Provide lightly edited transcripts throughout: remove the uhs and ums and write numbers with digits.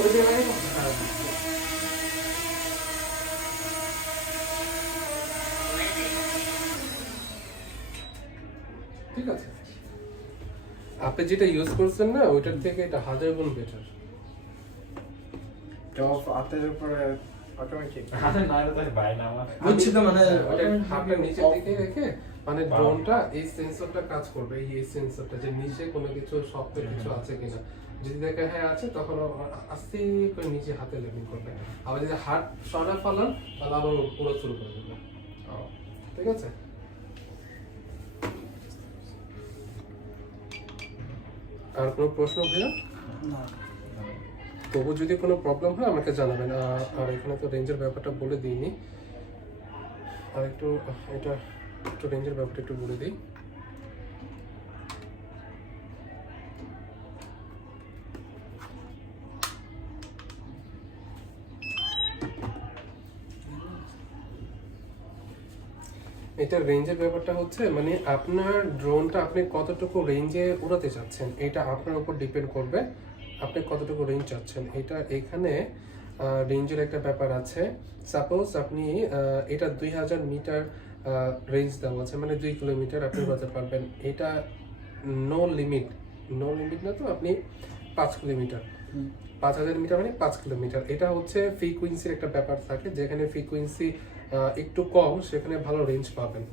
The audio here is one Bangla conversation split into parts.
ওই জায়গায় ঠিক আছে, আপনি যেটা ইউজ করছেন না ওইটার থেকে এটা 1000 গুণ বেটার। টপ হাতের উপরে অটোমেটিক হাতে না রে তাই ভাই না আমার বুঝছি তো, মানে ওটা হাতের নিচের দিকে রেখে মানে ড্রোনটা এই সেন্সরটা কাজ করবে, এই সেন্সরটা যে নিচে কোনো কিছু শক্ত কিছু আছে কিনা, যদি দেখে হ্যাঁ আছে তখন আস্তে করে নিচে হাতে ল্যান্ডিং করবে। আবার যদি হাত সরা ফেলান তাহলে আবার পুরো শুরু করে দেবে। ঠিক আছে, আর কোনো প্রশ্ন ভাইয়া? না তবু যদি কোনো প্রবলেম হয় আমাকে জানাবেন। আর এখানে তো রেঞ্জের ব্যাপারটা বলে দিইনি, আর একটু এটা একটু রেঞ্জের ব্যাপারটা একটু বলে দিই। এটা রেঞ্জের ব্যাপারটা হচ্ছে মানে আপনার ড্রোনটা আপনি কতটুকু রেঞ্জে উড়াতে চাচ্ছেন এটা আপনার উপর ডিপেন্ড করবে, আপনি কতটুকু রেঞ্জ চাচ্ছেন। এটা এখানে রেঞ্জের একটা ব্যাপার আছে। সাপোজ আপনি এটা 2000 মিটার রেঞ্জ দেওয়া আছে, মানে 2 কিলোমিটার আপনি উড়াতে পারবেন। এটা নো লিমিট, নো লিমিট না তো, আপনি 5 কিলোমিটার, 5000 মিটার মানে 5 কিলোমিটার। এটা হচ্ছে ফ্রিকোয়েন্সির একটা ব্যাপার থাকে, যেখানে ফ্রিকোয়েন্সি একটু কম সেখানে ভালো রেঞ্জ পাবেন।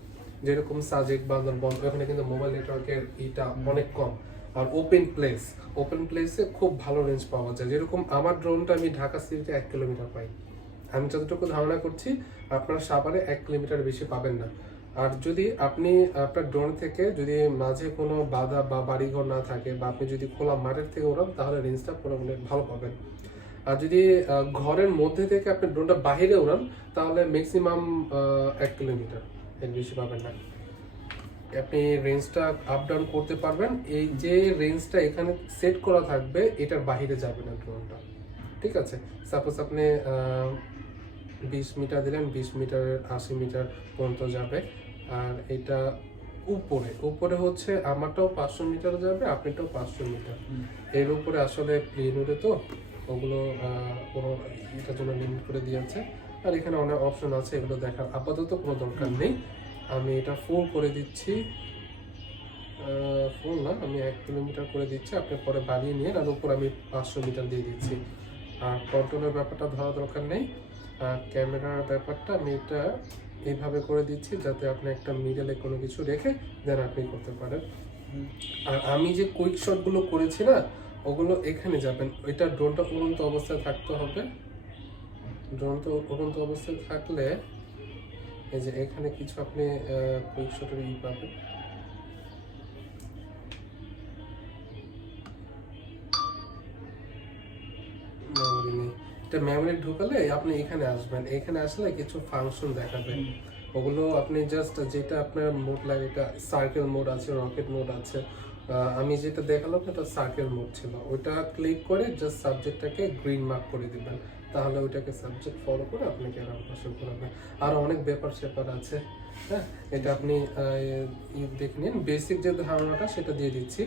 যেরকম সাজেক বান্দরবন ওখানে কিন্তু মোবাইল নেটওয়ার্কের এটা অনেক কম। আর ওপেন প্লেসে খুব ভালো রেঞ্জ পাওয়া যায়। যেরকম আমার ড্রোনটা আমি ঢাকা সিটিতে 1 কিলোমিটার পাই। আমি যতটুকু ধারণা করছি আপনার সাভারে 1 কিলোমিটার বেশি পাবেন না। আর যদি আপনি আপনার ড্রোন থেকে যদি মাঝে কোনো বাধা বা বাড়িঘর না থাকে বা আপনি যদি খোলা মাঠের থেকে ওড়ান তাহলে রেঞ্জটা পুরো ভালো পাবেন। আর যদি ঘরের মধ্যে থেকে আপনি ড্রোনটা বাইরে ওড়ান তাহলে ম্যাক্সিমাম 1 কিলোমিটার, এর বেশি পাবেন না। আপনি রেঞ্জটা আপ ডাউন করতে পারবেন। এই যে রেঞ্জটা এখানে সেট করা থাকবে এটার বাইরে যাবে না ড্রোনটা। ঠিক আছে, সাপোজ আপনি 20 মিটার দিলেন, 20 মিটার 80 মিটার পর্যন্ত যাবে। আর এটা উপরে হচ্ছে আমারটাও 500 মিটার যাবে, আপনারটাও 500 মিটার। এর উপরে আসলে প্লেন উড়ে তো ওগুলো কোনো এটার জন্য লিমিট করে দিয়েছে। আর এখানে অনেক অপশন আছে, এগুলো দেখার আপাতত কোনো দরকার নেই। আমি এটা ফুল করে দিচ্ছি, ফুল না আমি 1 কিলোমিটার করে দিচ্ছি, আপনি পরে বাড়িয়ে নিয়ে আর উপর আমি 500 মিটার দিয়ে দিচ্ছি। আর কন্ট্রোলের ব্যাপারটা ধরা দরকার নেই। আর ক্যামেরার ব্যাপারটা আমি এটা এইভাবে করে দিচ্ছি যাতে আপনি একটা মিডলে কোনো কিছু রেখে দেন আপনি করতে পারেন। আর আমি যে কুইক শটগুলো করেছি না ওগুলো এখানে যাবেন। ওইটা ড্রোনটা উড়ন্ত অবস্থায় থাকতে হবে। ড্রোনটা উড়ন্ত অবস্থায় থাকলে এই যে এখানে কিছু আপনি কুইক শটের পাবেন। এটা মেমরি ঢুকালে আপনি এখানে আসবেন, এখানে আসলে কিছু ফাংশন দেখাবে। ওগুলো আপনি জাস্ট যেটা আপনার মোড লাগে, এটা সার্কেল মোড আছে, রকেট মোড আছে। আমি যেটা দেখালাম এটা সার্কেল মোড ছিল, ওইটা ক্লিক করে জাস্ট সাবজেক্টটাকে গ্রিন মার্ক করে দিবেন, তাহলে ওইটাকে সাবজেক্ট ফলো করে আপনাকে আরাম পাশে ঘোরাবে। আরও অনেক ব্যাপার স্যাপার আছে। হ্যাঁ, এটা আপনি দেখে নিন। বেসিক যে ধারণাটা সেটা দিয়ে দিচ্ছি।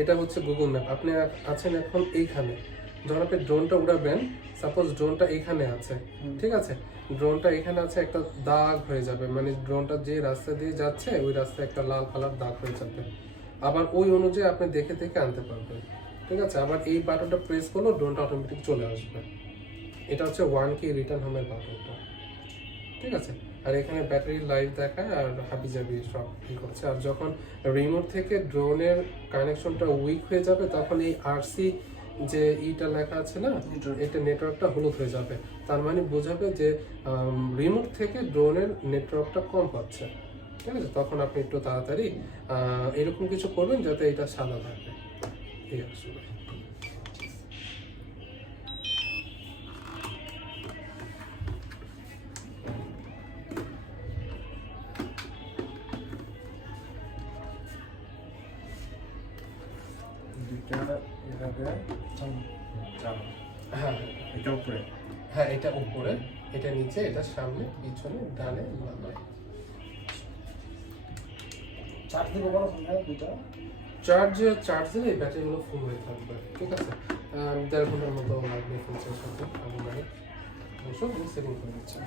এটা হচ্ছে গুগল ম্যাপ। আপনি আছেন এখন এইখানে, যখন আপনি ড্রোনটা উড়াবেন, সাপোজ ড্রোনটা এখানে আছে, ঠিক আছে, ড্রোনটা এখানে আছে, একটা দাগ হয়ে যাবে, মানে ড্রোনটা যে রাস্তা দিয়ে যাচ্ছে ওই রাস্তায় একটা লাল কালার দাগ হয়ে যাবে। আবার ওই অনুযায়ী আপনি দেখে দেখে আনতে পারবেন। ঠিক আছে, আবার এই বাটনটা প্রেস করলেও ড্রোনটা অটোমেটিক চলে আসবে। এটা হচ্ছে 1K রিটার্ন হোমের বাটনটা। ঠিক আছে, আর এখানে ব্যাটারি লাইফ দেখায় আর হাবিজাবি সব ই করছে। আর যখন রিমোট থেকে ড্রোনের কানেকশনটা উইক হয়ে যাবে তখন এই আরসি যে ইটা লেখা আছে না, এটা নেটওয়ার্কটা হলুদ হয়ে যাবে। তার মানে বোঝাবে যে রিমোট থেকে ড্রোনের নেটওয়ার্কটা কম পাচ্ছে। ঠিক আছে, তখন আপনি একটু তাড়াতাড়ি এরকম কিছু করবেন যাতে এটা সাদা থাকে। এই আসলে হ্যাঁ, এটা উপরে, হ্যাঁ এটা উপরে, এটা নিচে, এটা সামনে, পিছনে, ডানে, বামে। চার্জ দিব বড় ফোন দুটো, চার্জ দিলে এই ব্যাটারিগুলো ফুল হয়ে থাকবে। ঠিক আছে, 1.5 ঘন্টার মতো লাগবে ফুল চার্জ। অংশ সেটিং করে দিচ্ছেন।